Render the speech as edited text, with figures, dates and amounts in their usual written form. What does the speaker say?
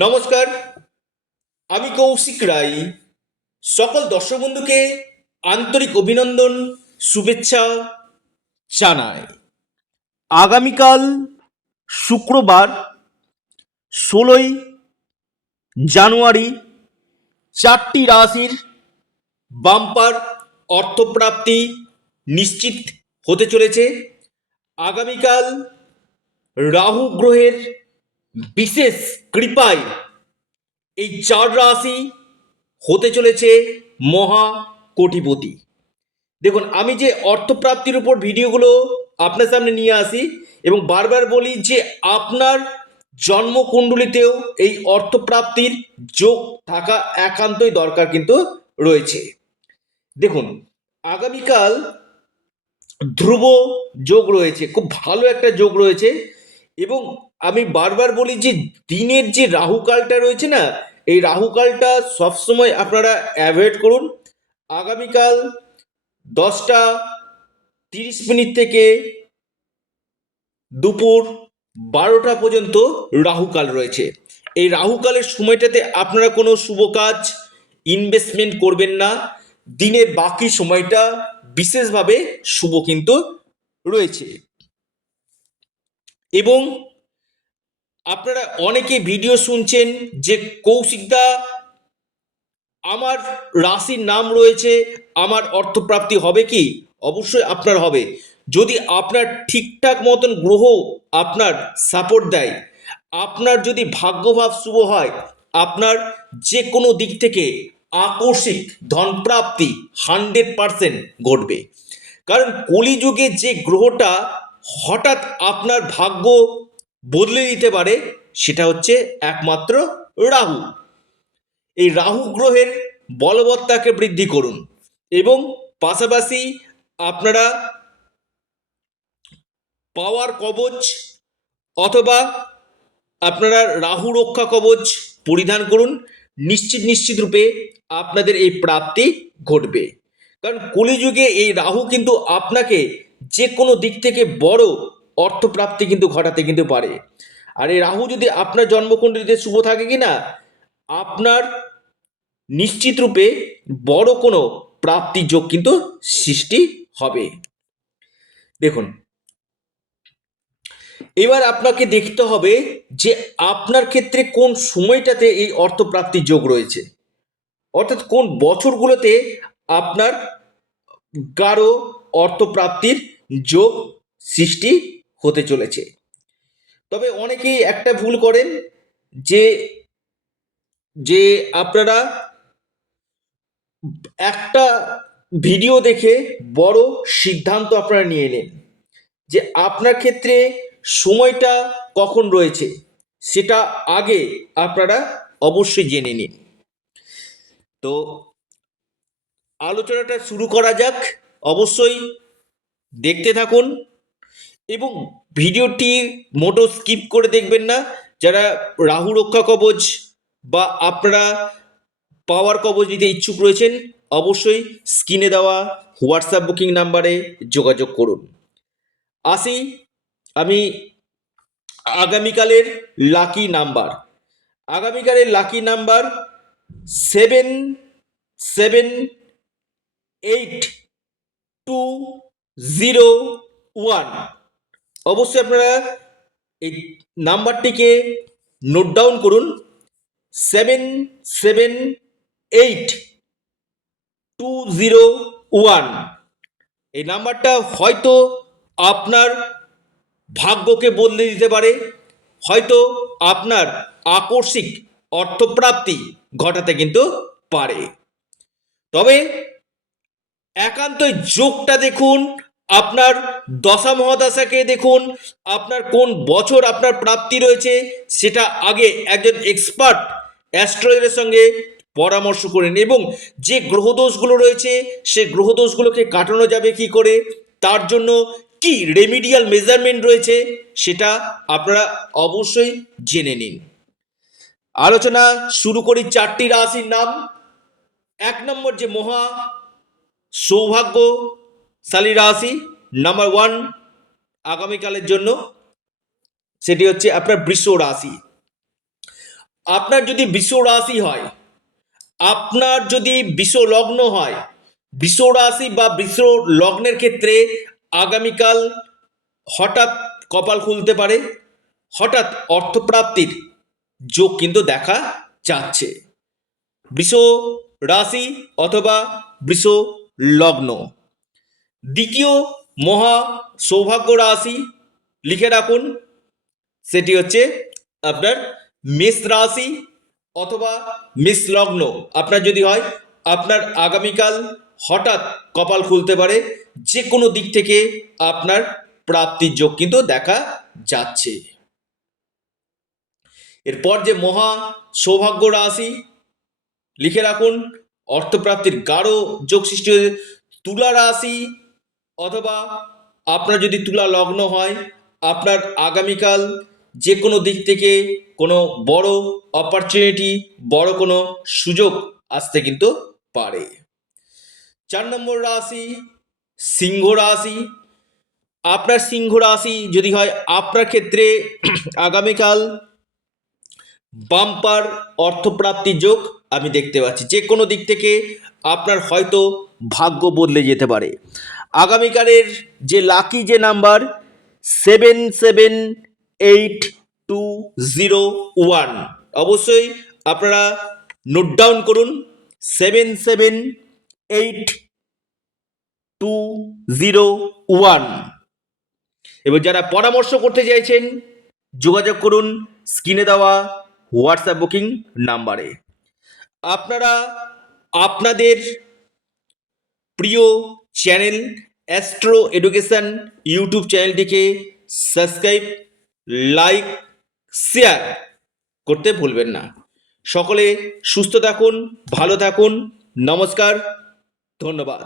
নমস্কার, আমি কৌশিক রায়। সকল দর্শক বন্ধুকে আন্তরিক অভিনন্দন, শুভেচ্ছা জানাই। আগামীকাল শুক্রবার 16ই জানুয়ারি 4টি রাশির বাম্পার অর্থপ্রাপ্তি নিশ্চিত হতে চলেছে। আগামীকাল রাহু গ্রহের বিশেষ কৃপায় এই 4 রাশি হতে চলেছে মহা কোটিপতি। দেখুন, আমি যে অর্থপ্রাপ্তির উপর ভিডিওগুলো আপনার সামনে নিয়ে আসি এবং বারবার বলি যে আপনার জন্মকুণ্ডলিতেও এই অর্থপ্রাপ্তির যোগ থাকা একান্তই দরকার কিন্তু রয়েছে। দেখুন, আগামীকাল ধ্রুব যোগ রয়েছে, খুব ভালো একটা যোগ রয়েছে। এবং আমি বারবার বলি যে দিনের যে রাহুকালটা রয়েছে না, এই রাহুকালটা সবসময় আপনারা অ্যাভয়েড করুন। আগামীকাল 10টা 30 মিনিট থেকে দুপুর 12টা পর্যন্ত রাহুকাল রয়েছে। এই রাহুকালের সময়টাতে আপনারা কোনো শুভ কাজ ইনভেস্টমেন্ট করবেন না। দিনের বাকি সময়টা বিশেষভাবে শুভ কিন্তু রয়েছে। এবং আপনারা অনেকে ভিডিও শুনছেন যে কৌশিকদা, আমার রাশির নাম রয়েছে, আমার অর্থপ্রাপ্তি হবে কি? অবশ্যই আপনার হবে, যদি আপনার ঠিকঠাক মতন গ্রহ আপনার সাপোর্ট দেয়। আপনার যদি ভাগ্যভাব শুভ হয়, আপনার যে কোনো দিক থেকে আকস্মিক ধনপ্রাপ্তি 100% ঘটবে। কারণ কলিযুগে যে গ্রহটা হঠাৎ আপনার ভাগ্য বদলে দিতে পারে সেটা হচ্ছে একমাত্র রাহু। এই রাহু গ্রহের বলবত্তাকে বৃদ্ধি করুন এবং পাশাপাশি আপনারা পাওয়ার কবচ অথবা আপনারা রাহু রক্ষা কবচ পরিধান করুন। নিশ্চিত রূপে আপনাদের এই প্রাপ্তি ঘটবে। কারণ কলিযুগে এই রাহু কিন্তু আপনাকে যে কোনো দিক থেকে বড় অর্থপ্রাপ্তি কিন্তু ঘটাতে কিন্তু পারে। আর এই রাহু যদি আপনার জন্মকুণ্ডলিতে শুভ থাকে কিনা, আপনার নিশ্চিত রূপে বড় কোনো প্রাপ্তির যোগ কিন্তু সৃষ্টি হবে। দেখুন, এবার আপনাকে দেখতে হবে যে আপনার ক্ষেত্রে কোন সময়টাতে এই অর্থপ্রাপ্তির যোগ রয়েছে, অর্থাৎ কোন বছরগুলোতে আপনার গাঢ় অর্থপ্রাপ্তির যোগ সৃষ্টি হতে চলেছে। তবে অনেকেই একটা ভুল করেন যে যে আপনারা একটা ভিডিও দেখে বড় সিদ্ধান্ত আপনারা নিয়ে নেন যে আপনার ক্ষেত্রে সময়টা কখন রয়েছে, সেটা আগে আপনারা অবশ্যই জেনে নিন। তো আলোচনাটা শুরু করা যাক। অবশ্যই দেখতে থাকুন এবং ভিডিওটি মোটো স্কিপ করে দেখবেন না। যারা রাহু রক্ষা কবচ বা আপনারা পাওয়ার কবচ নিতে ইচ্ছুক রয়েছেন, অবশ্যই স্ক্রিনে দেওয়া হোয়াটসঅ্যাপ বুকিং নাম্বারে যোগাযোগ করুন। আসি আমি আগামীকালের লাকি নাম্বার। আগামীকালের লাকি নাম্বার 778201। অবশ্যই আপনারা এই নাম্বারটিকে নোট ডাউন করুন। 778201 এই নাম্বারটা হয়তো আপনার ভাগ্যকে বদলে দিতে পারে, হয়তো আপনার আকস্মিক অর্থপ্রাপ্তি ঘটাতে কিন্তু পারে। তবে একান্তই যোগটা দেখুন, আপনার দশা মহাদশাকে দেখুন, আপনার কোন বছর আপনার প্রাপ্তি রয়েছে সেটা আগে একজন এক্সপার্ট অ্যাস্ট্রোলজারের সঙ্গে পরামর্শ করেন এবং যে গ্রহদোষগুলো রয়েছে সে গ্রহদোষগুলোকে কাটানো যাবে কি করে, তার জন্য কি রেমিডিয়াল মেজারমেন্ট রয়েছে সেটা আপনারা অবশ্যই জেনে নিন। আলোচনা শুরু করি 4টি রাশির নাম। 1 নম্বর যে মহা সৌভাগ্যশালী রাশি, নাম্বার 1 আগামীকালের জন্য, সেটি হচ্ছে আপনার বৃষ রাশি। আপনার যদি বৃষ রাশি হয়, আপনার যদি বৃষ লগ্ন হয়, বৃষ রাশি বা বৃষ লগ্নের ক্ষেত্রে আগামীকাল হঠাৎ কপাল খুলতে পারে, হঠাৎ অর্থপ্রাপ্তির যোগ কিন্তু দেখা যাচ্ছে। বৃষ রাশি অথবা বৃষ লগ্ন। দ্বিতীয় মহা সৌভাগ্য রাশি লিখে রাখুন, সেটি হচ্ছে আপনার মেষ রাশি অথবা মেষ লগ্ন। আপনার যদি হয়, আপনার আগামীকাল হঠাৎ কপাল খুলতে পারে, যে কোনো দিক থেকে আপনার প্রাপ্তির যোগ কিন্তু দেখা যাচ্ছে। এরপর যে মহা সৌভাগ্য রাশি লিখে রাখুন, অর্থপ্রাপ্তির গাঢ় যোগ সৃষ্টি হয়ে তুলা রাশি অথবা আপনার যদি তুলা লগ্ন হয়, আপনার আগামীকাল যে কোনো দিক থেকে কোনো বড় অপরচুনিটি, বড় কোনো সুযোগ আসতে কিন্তু পারে। 4 নম্বর রাশি সিংহ রাশি। আপনার সিংহ রাশি যদি হয়, আপনার ক্ষেত্রে আগামীকাল বাম্পার অর্থপ্রাপ্তির যোগ আমি দেখতে পাচ্ছি। যে কোনো দিক থেকে আপনার হয়তো ভাগ্য বদলে যেতে পারে। আগামীকালের যে লাকি যে নাম্বার 778201, অবশ্যই আপনারা নোট ডাউন করুন 778201। এবং যারা পরামর্শ করতে চাইছেন যোগাযোগ করুন স্ক্রিনে দেওয়া হোয়াটসঅ্যাপ বুকিং নাম্বারে। আপনারা আপনাদের প্রিয় চ্যানেল অ্যাস্ট্রো এডুকেশন ইউটিউব চ্যানেলটিকে সাবস্ক্রাইব, লাইক, শেয়ার করতে ভুলবেন না। সকলে সুস্থ থাকুন, ভালো থাকুন, নমস্কার, ধন্যবাদ।